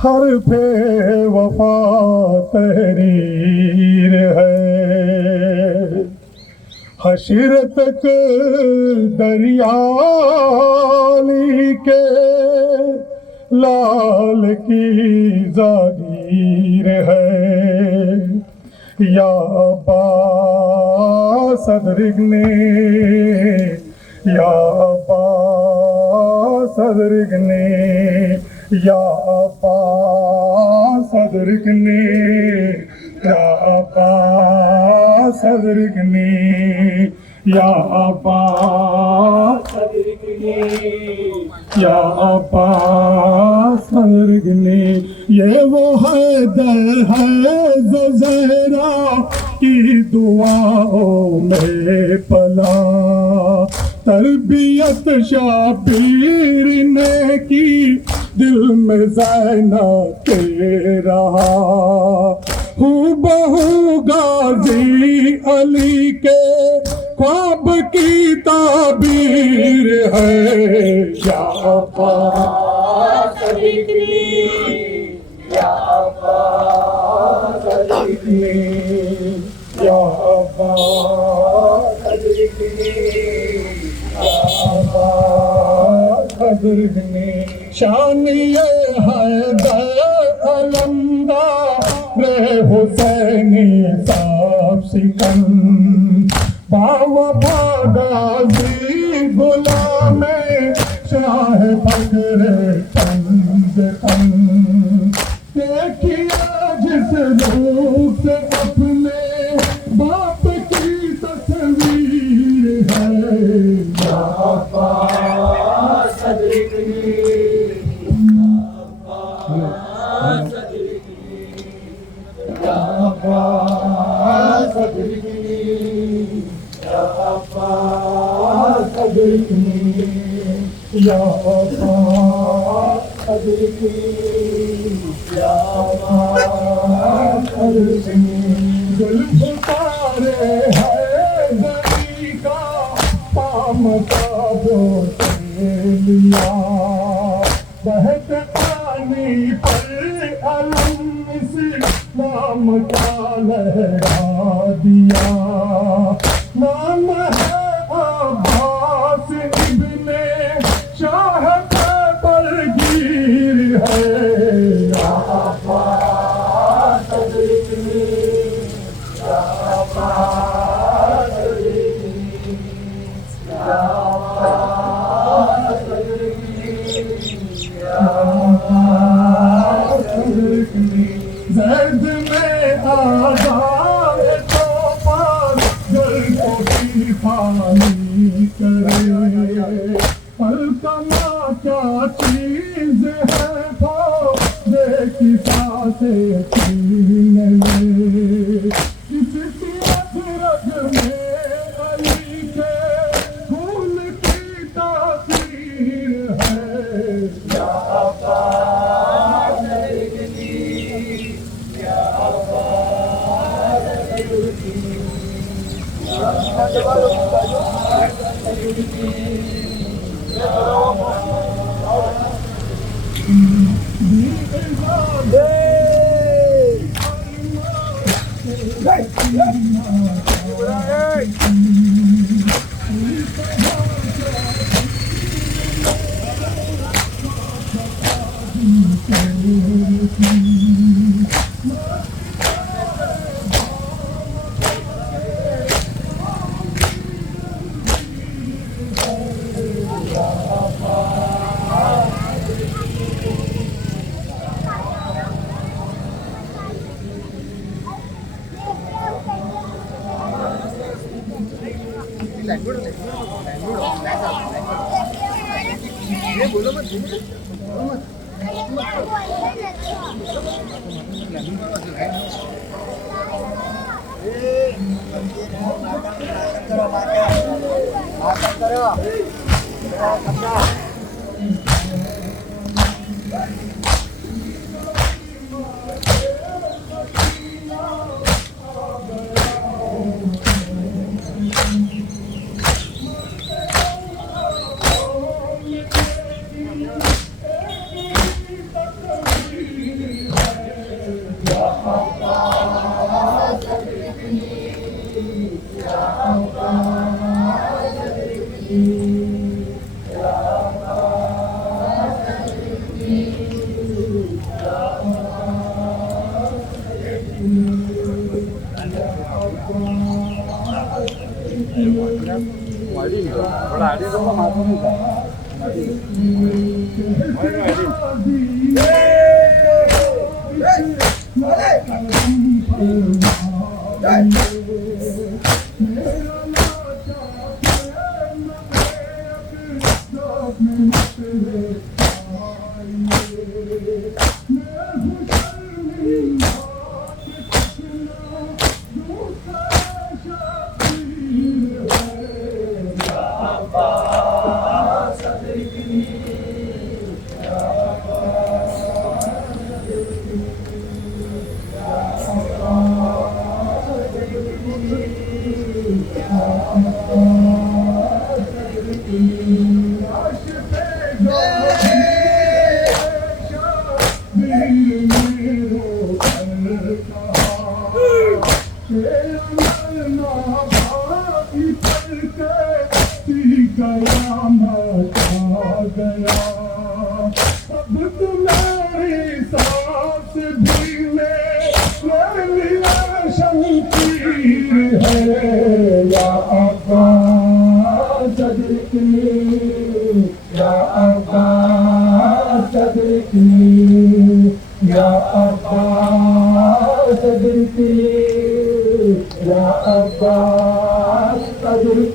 हरफे वफा तहरीर है। हशर तक दरियाली के लाल की जागीर है। या अब्बा सदरिगने, या अब्बा सदरिगने, या अब्बा सदरिगने, या अब्बा सदरिगने, या अब्बा सदरिगने, या अब्बा सदरिगने। ये वो हैदर है जो ज़हरा की दुआओं में पला। तरबियत शाबीर ने की दिल में ज़ैना के रहा। हूबहू गाजी अली के ख्वाब की ताबीर है। या अब्बा सदरिगने, या अब्बा सदरिगने, या अब्बा सदरिगने, या अब्बा सदरिगने। शान ये हैदर अलमदार हुसैनी साहब सिकन। बावफा गाज़ी गुलाम शाह फख्र तंज तन। देखिए जिस रूप से अपने बाप की तस्वीर है। या अब्बा सदरिगने, या अब्बा सदरिगने, या अब्बा सदरिगने, या अब्बा सदरिगने, या अब्बा सदरिगने। जुल्फ़ तारे हैदरी का पाम का बोझ लिया। बहते पानी पर अलम इस्लाम का लहरा दिया। नाम है अब्बास इब्ने शाह बरगीर है। या अब्बा सदरिगने, या अब्बा सदरिगने, या अब्बा सदरिगने, या अब्बा सदरिगने। ज़ैद में आज़ाए तो पार जल को भी पानी करे। अलकमा क्या चीज़ है फौजे की सांसें छीन ले। इसकी रग में अली के खून की तासीर है। या अब्बा सदरिगने, या अब्बा सदरिगने, या अब्बा सदरिगने। बड़ा आड़ी तो माथा नहीं था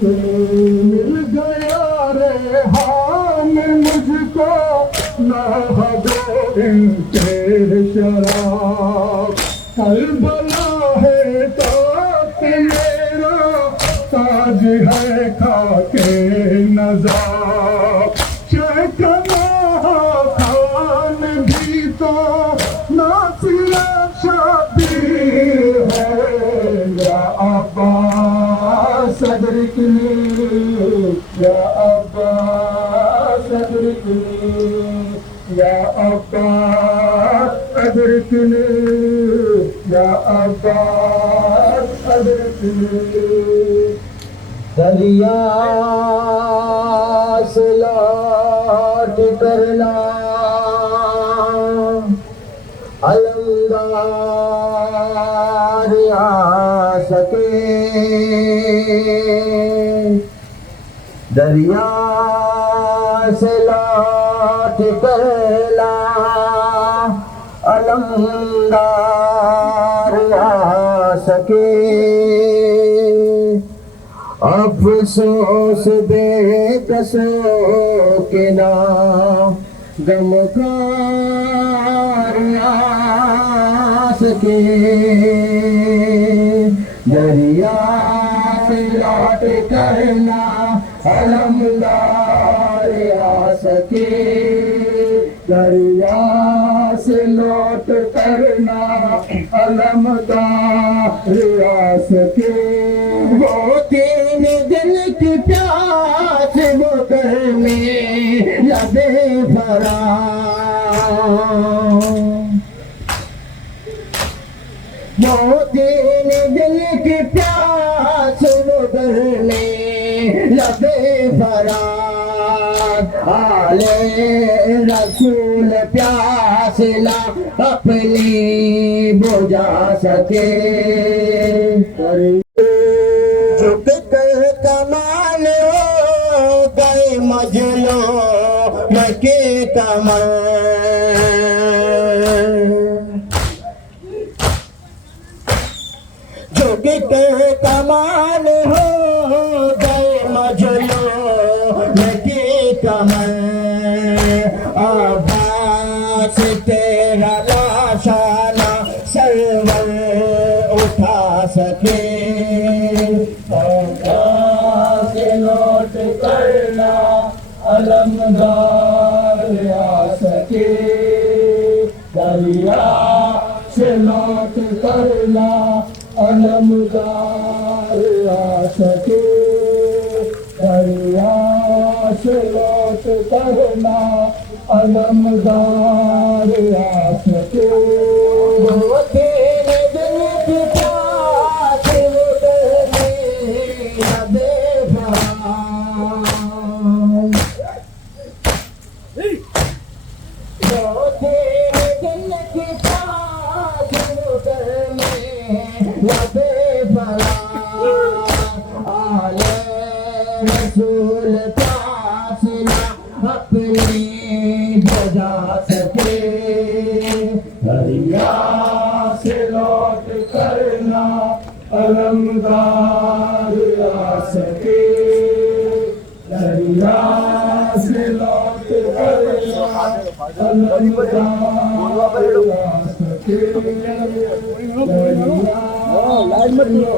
मिल गया रे हाल मुझको ना तेरे शराब करबला है ताक मेरा ताज है खाके नज़ार शहकना खान भी तो नासिरा शबीर है या अब्बास सदर की या अब्बास सदर की या अब्बास सदर की या अब्बास सदर की दरिया से लौट करना अलंगार आ सके दरिया से लौट करना अलंगार आ सके अफसोस बेकसों के नाम गमकार आ सके दरिया से लौट करना अलमदार आ सके दरिया से लौट करना अलमदार आ सके वो तीन दिल की प्यास वो कर में लबे भरा वो तीन दिल की प्यास वो कर में लबे भरा आले रसूल प्यासला अपनी बुझा सके झुक कर कमाल हो गए मजलो के कमर झुक कर कमाल हो गए मजलो के कमर आभास तेरा लाशाना सरवर उठा सके से लौट करना अलमदार आ सके दरिया से लौट करना अलमदार आ सके दरिया से लौट करना अलमदार आ सके तेरे दिल की प्यास लबे भला आले रसूल प्यास न अपनी बुझा सके, दरिया से लौट करना अलमदार आ सके, दरिया से लौट करना अलमदार आ सके, दरिया लाइन मत लो।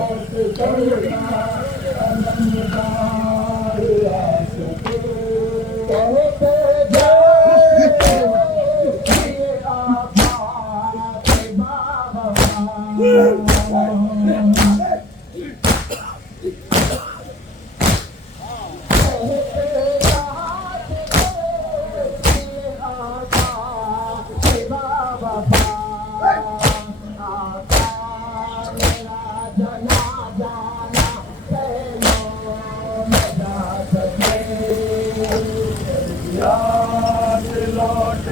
से लौट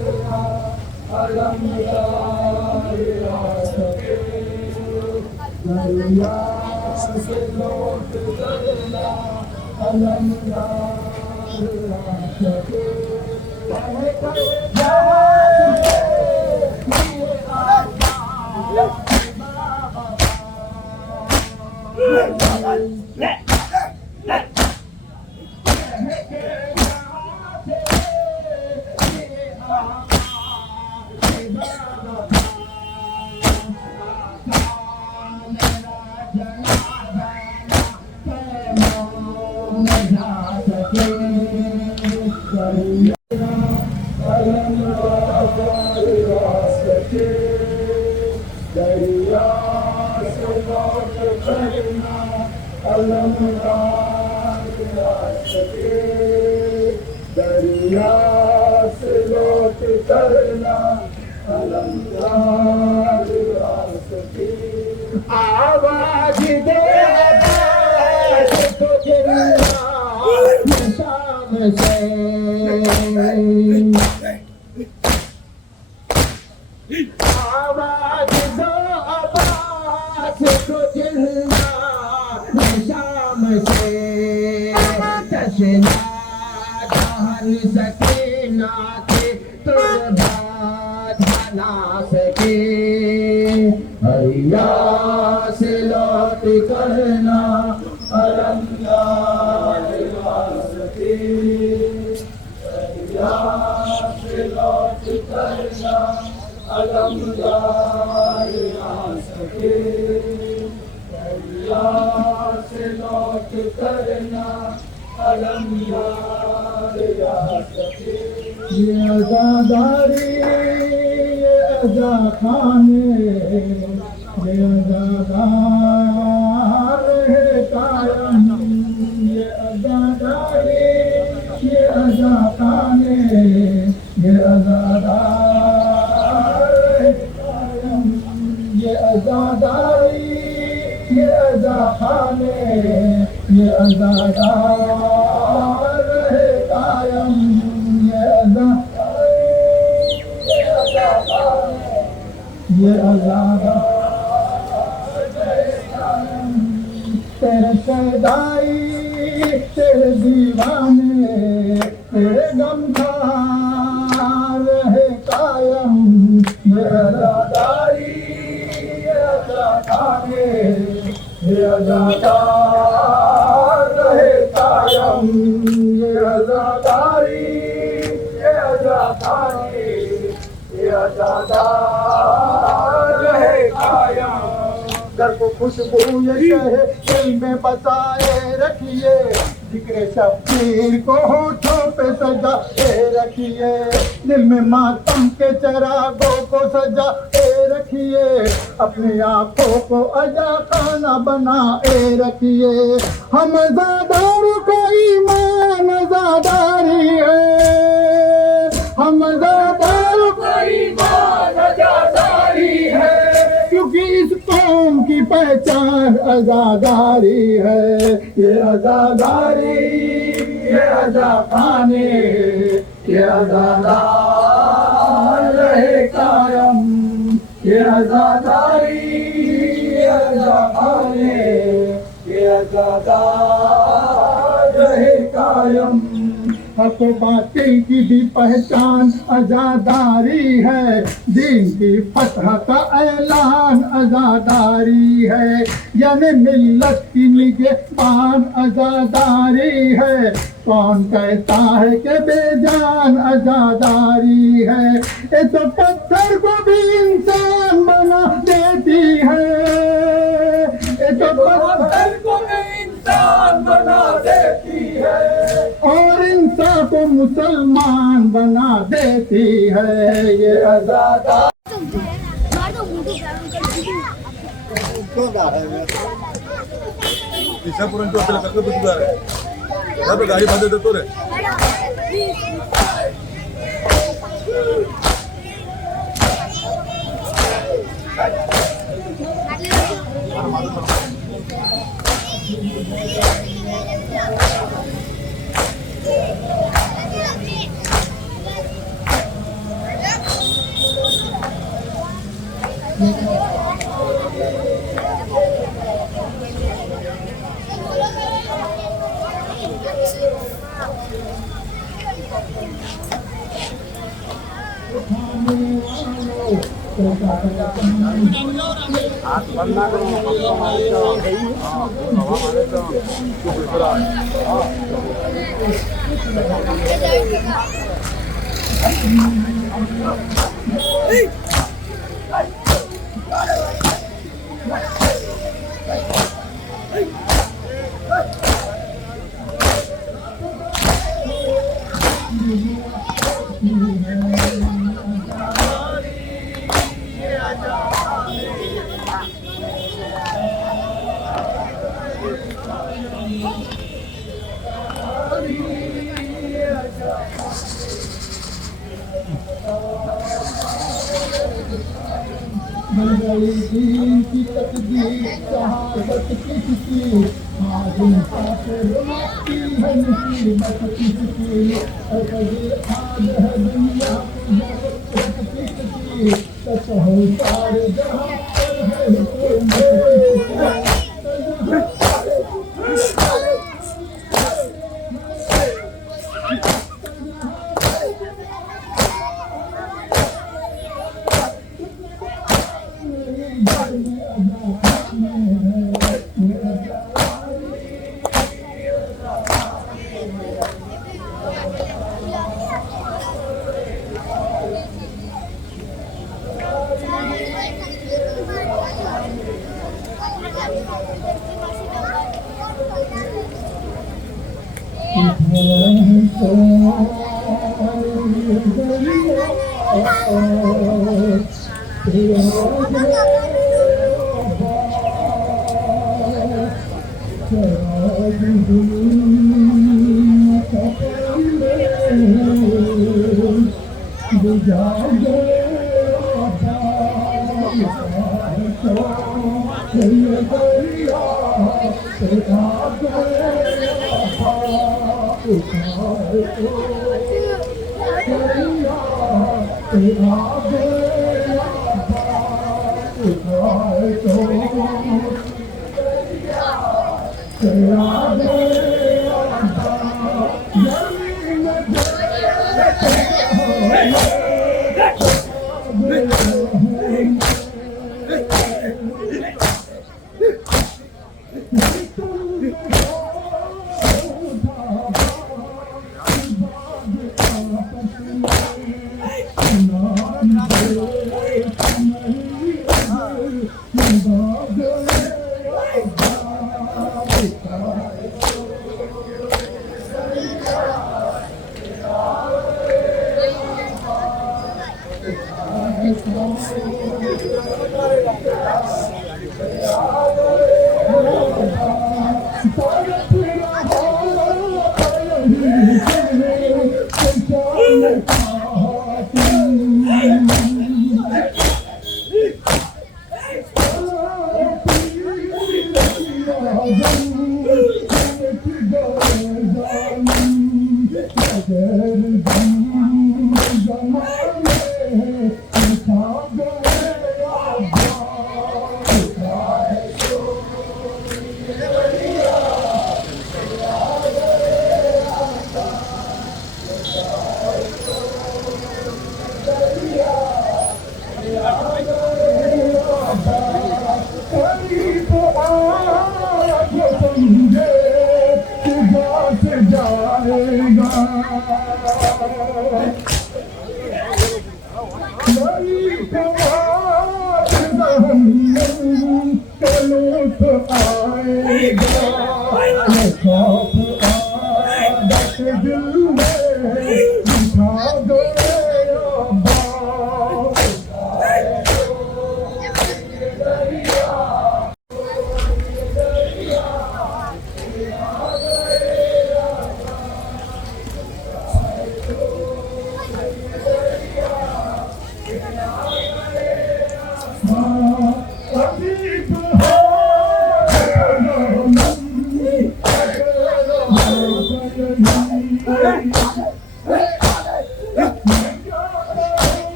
करना अलमदार आ सके, दरिया से लौट करना अलमदार आ सके, दरिया से लौट करना अलमदार आ सके, दरिया से लौट करना अलमदार आ सके, आवाज दे तो जिंदा शाम से, आवाज दो आवाज तो जिंदा शाम से, तशना जान सके ना के तुरबात बना सके, दरिया से लौट करना अलमदार आ सके, दरिया से लौट करना अलमदार आ सके, दरिया से लौट करना अलमदार आ सके, ये अज़ादारी ये अज़ा खाने, ये अज़ादार है कायम, ये अज़ादारी ये अज़ा खाने, ये अज़ादार है कायम, ये अज़ादारी ये अज़ा खाने, ये अज़ादार है कायम, ये अज़ादार है कायम, तेरे सदाई तेरे दीवाने तेरे गमखार है कायम, ये अज़ादारी ये अज़ा खाने, ये अज़ादार है कायम, ये अज़ादारी ये अज़ा खाने, ये अज़ादार है कायम, को खुशबू ये शहे दिल में बसाए रखिए, जिक्र शब्बीर को होठों पे सजाए रखिए, दिल में मातम के चरागों को सजाए रखिए, अपनी आंखों को अजा खाना बनाए रखिए। हम ज़ादार को ईमान ज़ादारी है, हम ज़ादार को ईमान ज़ादारी है, क्योंकि इस कौम की पहचान आज़ादारी है। ये आज़ादारी, ये आज़ा खाने, ये आज़ादार रहे कायम, ये आज़ादारी, ये आज़ा खाने, ये आज़ादार रहे कायम। हक बातिल की भी पहचान आज़ादारी है, दीन की फतह का ऐलान आज़ादारी है, यानी मिल्लत की निगहबान आज़ादारी है। कौन कहता है कि बेजान आज़ादारी है, ये तो पत्थर को भी इंसान बना देती है, ये तो पत्थर को भी इंसान बना देती है, और इंसान को मुसलमान बना देती है। ये आज़ादारी दिशापुरम तो अपने करके बुझ रहा है, यहाँ पे गाड़ी बांधे देते रे। हाथ बंद ना करो, हमारे तो दीन की तकदीर शहादत किसकी, आज मुसाफिर मस्ती है मुसीबत किसकी, आज है दुनिया किसकी, कहो सारे जहां पर है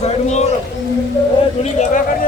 साइड में और थोड़ी जगह कर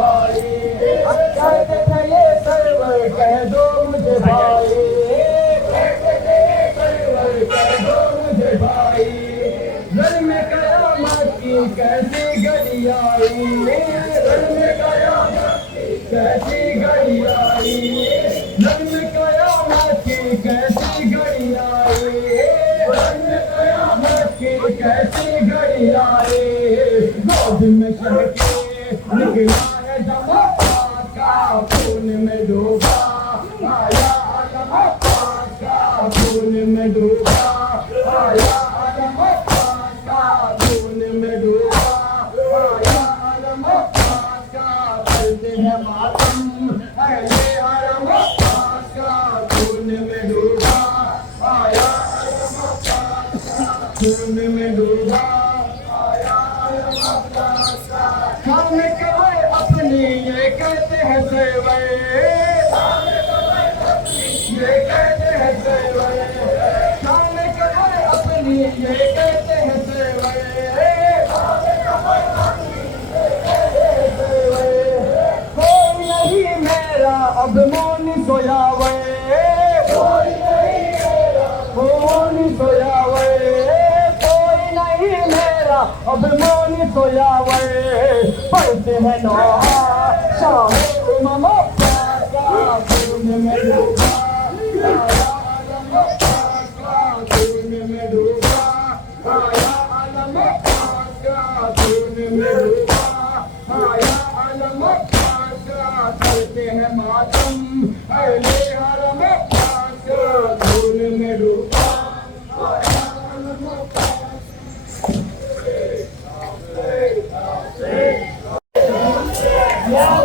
भाई, कहते थे ये सरवर कह दो मुझे भाई, कहते थे ये सरवर कह दो मुझे भाई, रन में कयामत की कैसी घड़ी आई, रन में कयामत की कैसी घड़ी आई, रन में कयामत की कैसी घड़ी आई, रन में कयामत की कैसी घड़ी आई, गोद में शर्के निकला है जमा का खून में डूबा, आया आलम का खून में डूबा, आया आलम का खून में डूबा, आया आलम का करते हैं मातम, अहले हरम का खून में डूबा, आया आलम का खून में डूबा, आया आलम का हम कहे अपनी ये कहते हैं सेवै, ये कहते हैं सेवै, हम कहे अपनी ये कहते हैं सेवै, कोई नहीं मेरा अब मौन सोया वे, कोई नहीं मेरा मौन सोया वे, कोई नहीं मेरा अब मौन सोया वे, पढ़ते हैं नौहा शाह इमाम का खून में डूबा, आया आलम का खून में डूबा, आया आलम का खून में डूबा, आया आलम का करते हैं मातम, अहले हरम का खून में डूबा, आया आलम का No,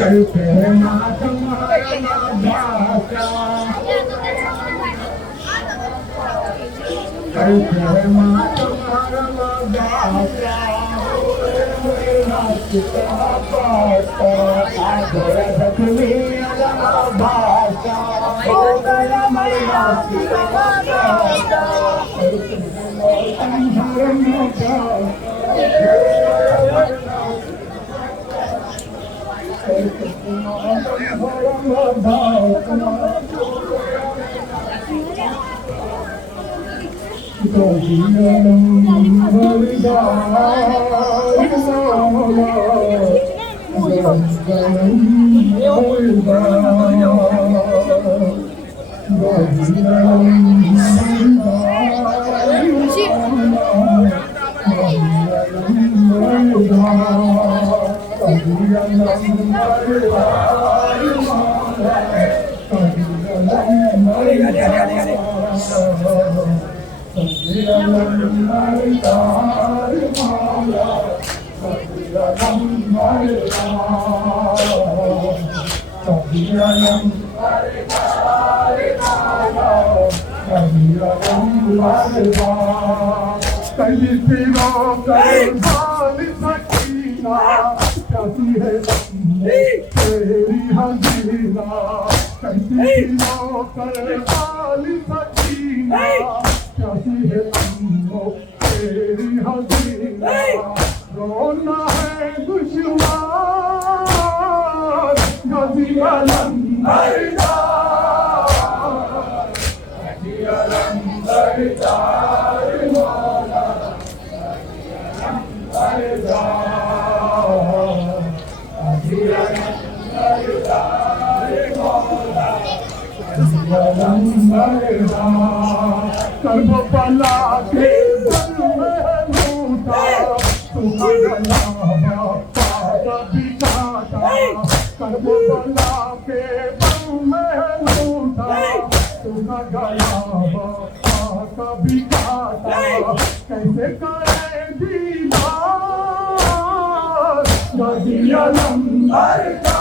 करते हैं माँ तुम्हारा भाषा करते हैं माँ तुम्हारा भाषा रोना है दुश्मन गजी अलम कर्बला के बन में लूटा तुम्हारा पापा बिकाता कर्बला के बन में लूटा तुम्हारा पापा बिकाता कैसे करे दीदार गजिया लंबर का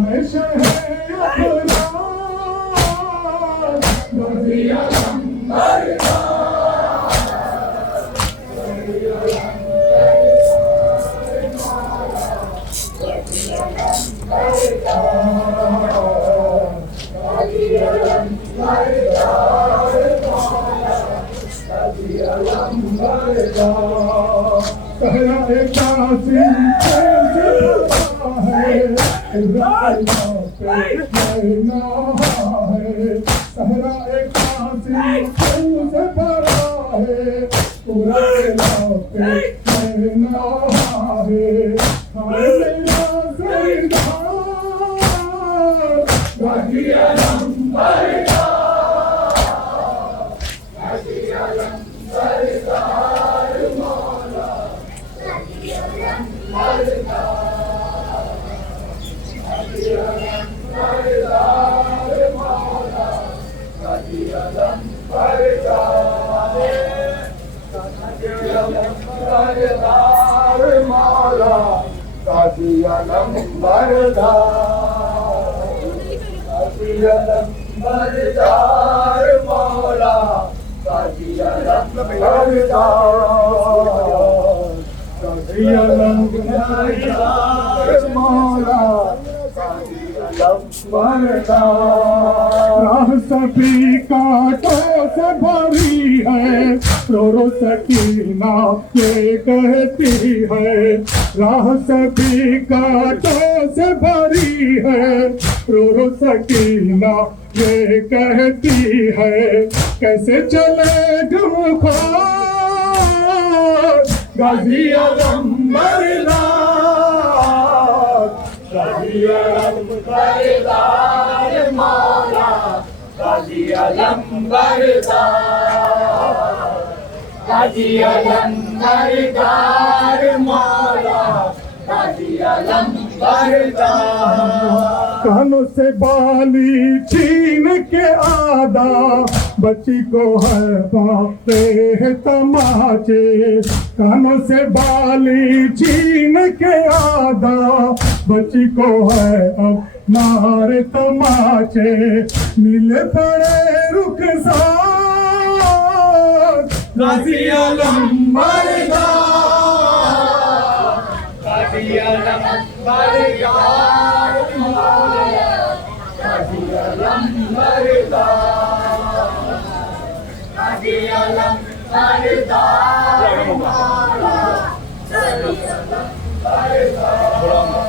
हमेशा बरदार मौला काजी आलम बरदार, काजी आलम बरदार मौला काजी आलम बरदार, काजी आलम बरदार मौला काजी आलम बरदार। राह सभी कांटों से भरी है, रो रो सकीना ये कहती है। राह सभी कांटों से भरी है, रो रो सकीना ये कहती है। कैसे चले ढूंढ गाजी आलम बरदार, काजी आलम बरदार मौला काजी आलम बरदार, काजी आलम बरदार मौला काजी आलम बरदार। कानों से बाली छीन के आदा, बच्ची को है बापे है तमाचे। कानों से बाली छीन के आदा, बच्ची को है अब नारे तमाचे। मिले पड़े रुखसार काजी आलम बरदार, काजी आलम बरदार मौला काजी आलम बरदार, काजी आलम बरदार मौला काजी आलम बरदार।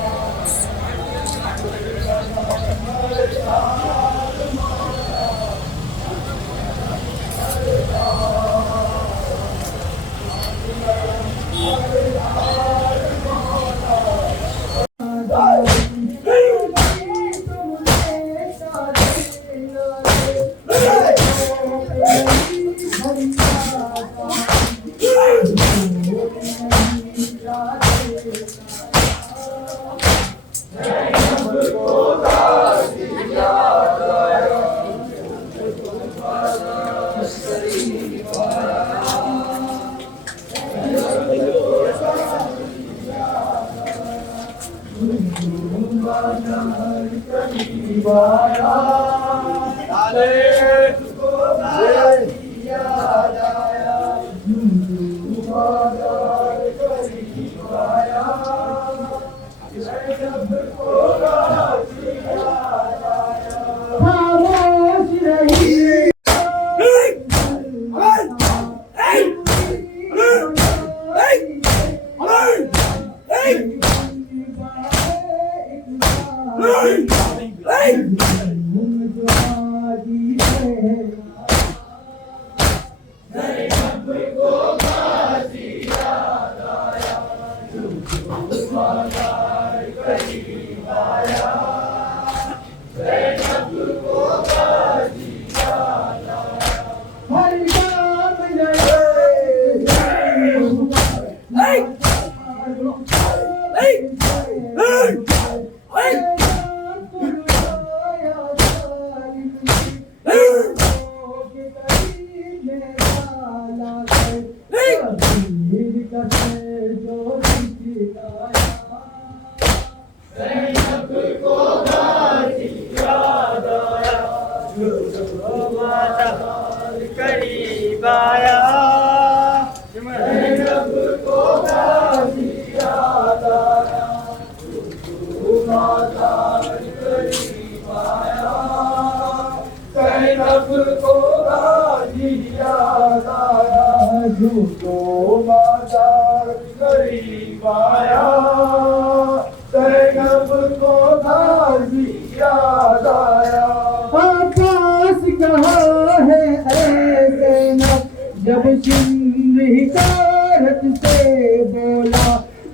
जब सिंह हिकारत से बोला,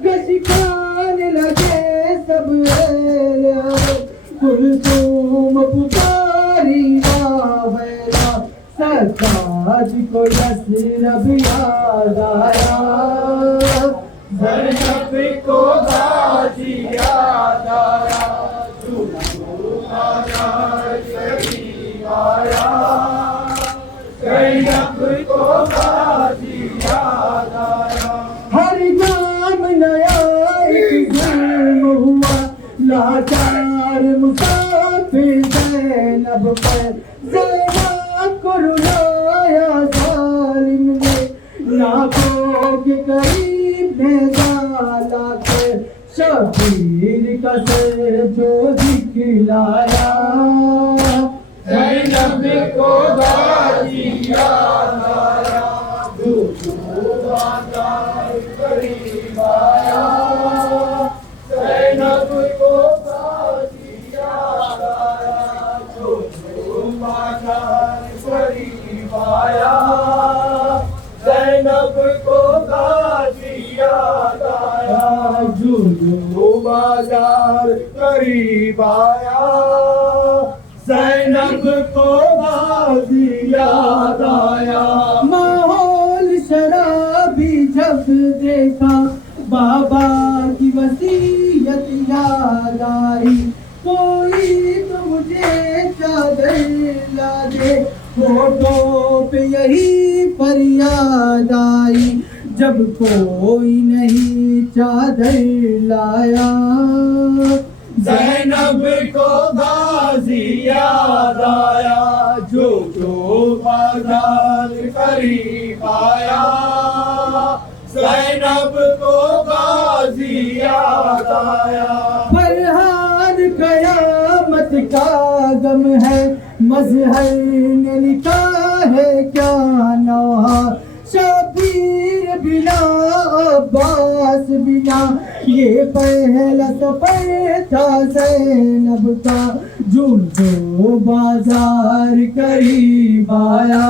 गशिकान लगे सब कुलथूम पुकारी बावैला। सरताज को यसरब याद आया, ज़ैनब को गाजी याद आया, आया ज़ैनब को गाजी याद आया। हर नाकों के करीब ने डाला के शबीर का सर जो दिखलाया ज़ैनब को गाजी याद आया जो बाजार करीब आया ज़ैनब को गाजी याद आया जो बाजार करीब आया ज़ैनब को गाजी याद आया जो बाजार करीब आया ज़ैनब को गाजी याद आया। माहौल शराबी जब देखा बाबा की वसीयत याद आई कोई तो मुझे चादर ला दे होठों पे यही फरियाद आई जब कोई नहीं चादर लाया ज़ैनब को गाजी याद आया जो बाजार करीब आया ज़ैनब को गाजी याद आया। फरहान कयामत का गम है मजहर ने लिखा है क्या नौहा शबीर बिना अब्बास बिना ये पहला सफर था ज़ैनब का जो बाजार करीब आया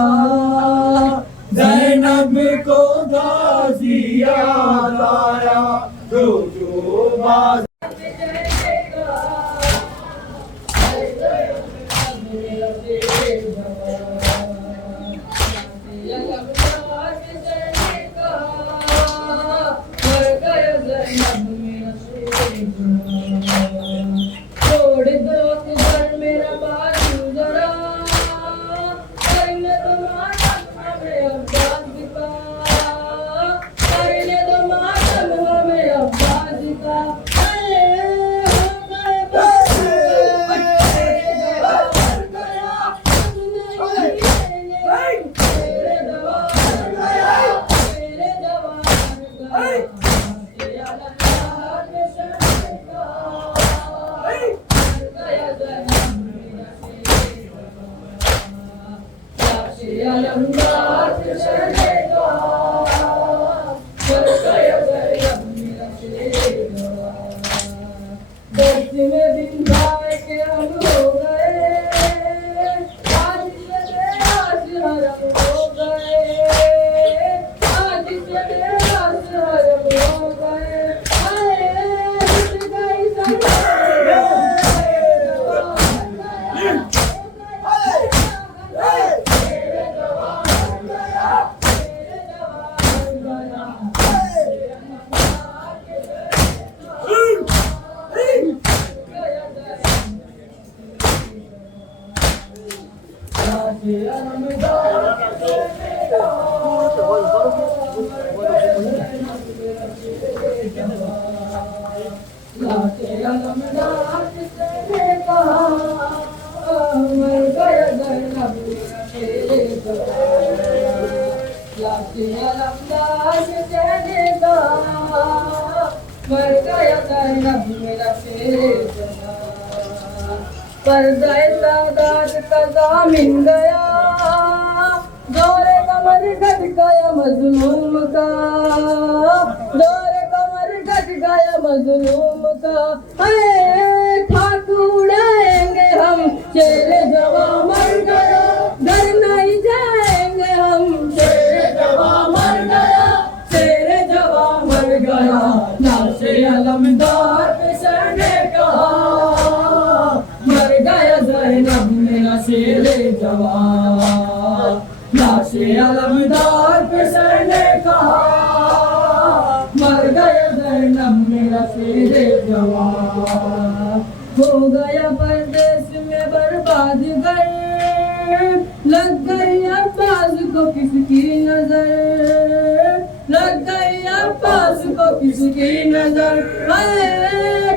ज़ैनब को गाजी याद आया जो बाजार छोड़ दो इधर मेरा बाजू जरा करने दो मातम हमें अब्बास का करने दो मातम हमें अब्बास का में दिन भाई के हम हो गए आज से हरम हो गए आज से हरम हो गए पर्दाए सादात कज़ा मिल गया दौरे कमर घट गया मजलूम का दौरे कमर घट गया मजलूम का खाक उड़ाएंगे हम शेरे जवा मर गया घर नहीं जाएंगे हम शेरे जवा मर गया शेरे जवा मर गया लाशे अलमदार पे सरने कहा मर गया ज़ैनब मेरा शेरे जवान लाशे अलमदार पे सरने कहा मर गया ज़ैनब मेरा शेरे जवान हो गया परदेश में बर्बाद घर लग गई अब्बास को किसकी नजर लग गई अब्बास को किसकी नजर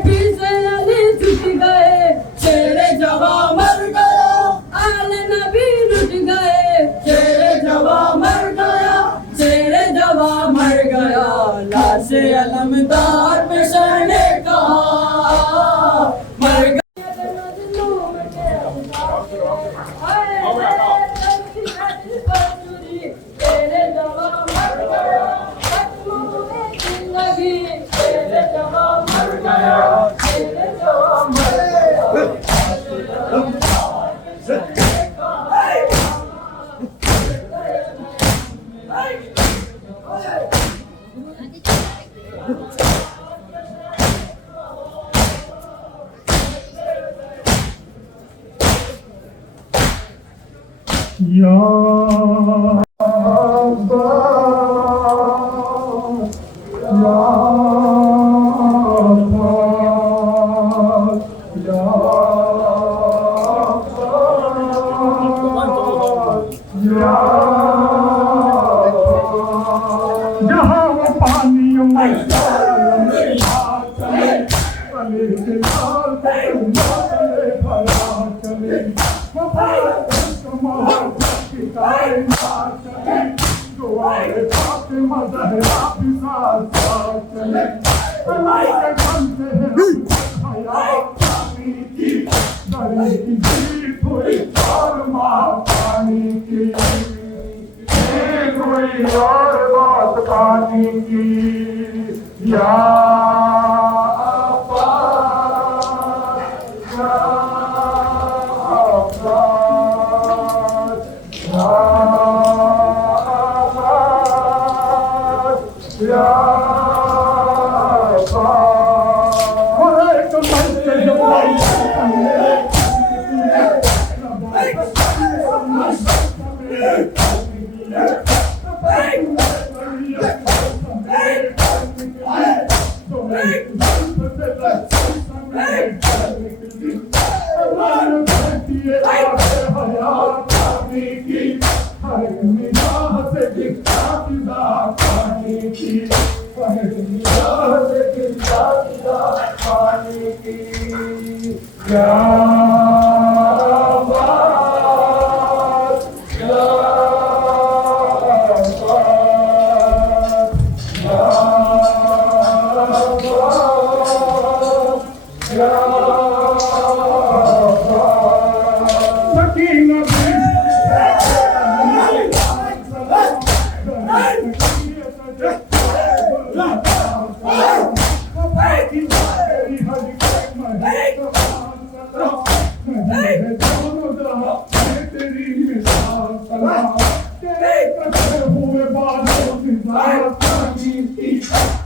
फिर से अली छुट गए शेरे जवा मर गया आले नबी लुट गए शेरे जवा मर गया शेरे जवा जवा मर गया, लाशे अलमदार पे शरने कहा मर गया। तेरे जवा मर गया, जिंदगी तेरे जवा मर गया, तेरे जवा मर गया। या अब्बा, या अब्बा, या अब्बा, या जहाँ वो पानियों में चले के लाल चले भरा चले दुआए फातिमा ज़हरा पिता चले मलाइका बनते हैं हयात पानी की दरी की जीत हुई और माँ पानी की एक हुई और बात पानी की या अब्बा, या अब्बा, या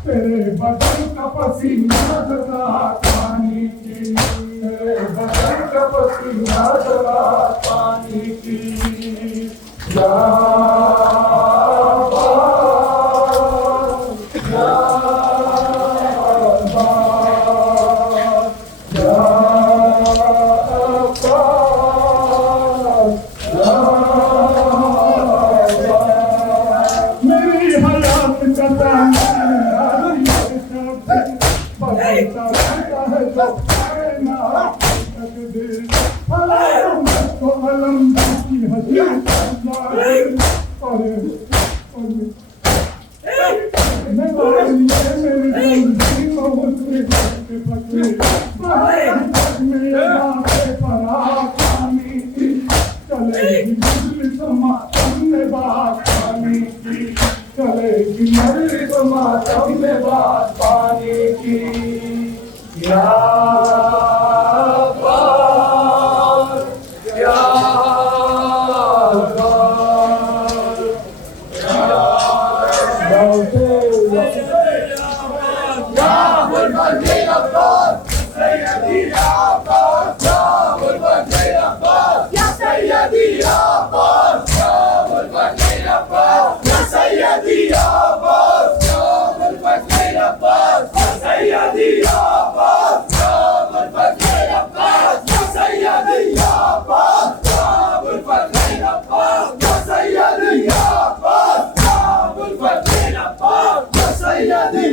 तेरे बदन का पसीना जला पानी की, तेरे बदन का पसीना जला पानी की या अब्बा, या अब्बा, या अब्बा, या अब्बा। मेरी हयात का ताना बदलता रहता है जो कायनात तकदीर, तो अलम की हंसी चलेगी मजलिस मातम में बात पानी की, चलेगी मजलिस मातम में बात पानी की या अब्बा, या अब्बा, सैयदी